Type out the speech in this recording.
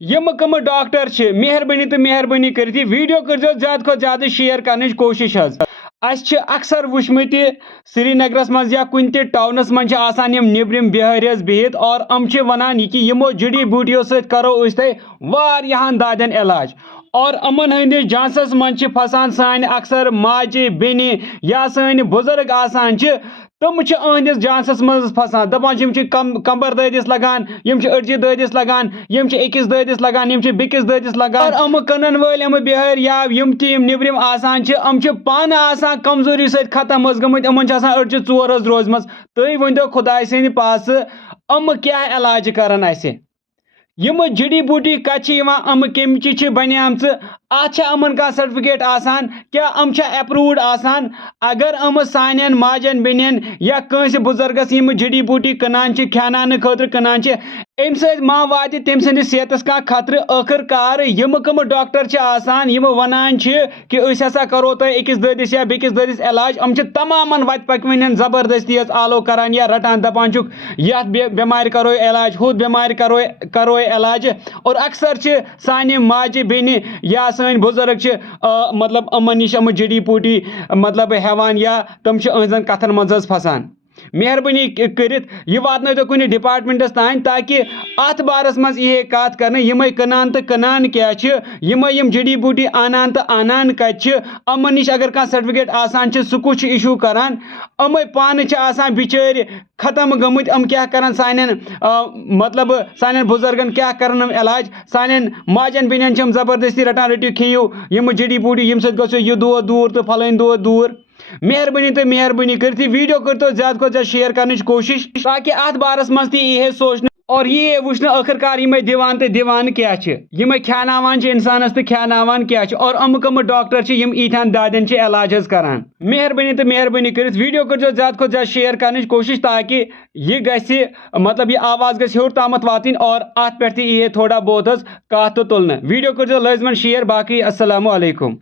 यम कम doctor मेहरबानी तो मेहरबानी कर वीडियो कर ज्यादा खो ज्यादा शेयर करने कोशिश अक्सर वुचमत श्रीनगरस मज या कुन टाउनस मज निब्रिम बिहार बिहित और हम वनान कि यमो जड़ी बूटियों सत करो वारियाहन दादन इलाज और अमन हंदिस जांचस मज फसान सान अक्सर माजे बेनि या सन बुजुर्ग आसान तम अहंदिस जांचस मज फसान दपान कंबर ददिस लगान अड़जि ददिस लगान अकिस ददिस लगान बिकिस ददिस लगान और अम कनन वल अम बिहार या निब्रिम आसान पान आसान कमजोरी सत खत्म गमत अमन अड़जि चोर रोजम तुम वो खुदा सद पास अम क्या इलाज करान यम जड़ी बूटी कत अम कम बनियाम अमन का सर्टिफिकेट आसान क्या अम अप्रूव्ड आसान अगर अम सान माजन बेन या कंस बुजुर्गस यम जड़ी बूटी कनान खेनान खतर कनान अम मा वात तम सदिस सेहतस का खतर आखिरकार यम कम डॉक्टर आसान यम वनान कि हसा करो तुम अकिस ददिस या बिकिस ददिस इलाज अम तमाम वत पकवन जबरदस्ती आलो करान या रटान दपान ये बेमार करो इलाज हुत बेमार करो इलाज और अक्सर सान माजे बेनि या सन बुजुर्ग मतलब अमन निश जड़ी बूटी मतलब हेवान या तम अहजन कथन मज फसान मेहरबानी करित यह वातन तो कुछ डिपार्टमेंटस तान ताकि अत बारस मज यह कत कर यम कनान तो कनान क्या यम जड़ी बूटी आनान तो आनान कत अमन निश अगर कह सर्टिफिकेट आसान सह कुछ इशू करान अम पान बिचार खत्म गमत अम क्या करान सान मतलब सान बुजुर्गन क्या करान इलाज सान माजन बेन जबरदस्ती रटान रटियो खेयू यम जड़ी बूटी यम सत गो यह दो दूर तो फलान दो दूर मेहरबानी तो मेहरबानी कर वीडियो कर तो ज्यादा को ज्यादा शेयर करने कोशिश ताकि अत बारस मज यह सोचना और ये वुचन आखिरकार यम दिवान तो दिवान क्या यम खेनावान इंसानस तो खेनावान क्या और अम कम डॉक्टर यम ईथान दादन इलाज करान मेहरबानी तो मेहरबानी कर वीडियो कर ज्यादा को ज्यादा शेयर करने कोशिश ताकि यह गि मतलब यह आवाज गि हूर तामत वातन और अत पे यह थोड़ा बहुत कत तो तुलन वीडियो कर लाजमन शेयर बाकी अस्सलामु अलैकुम।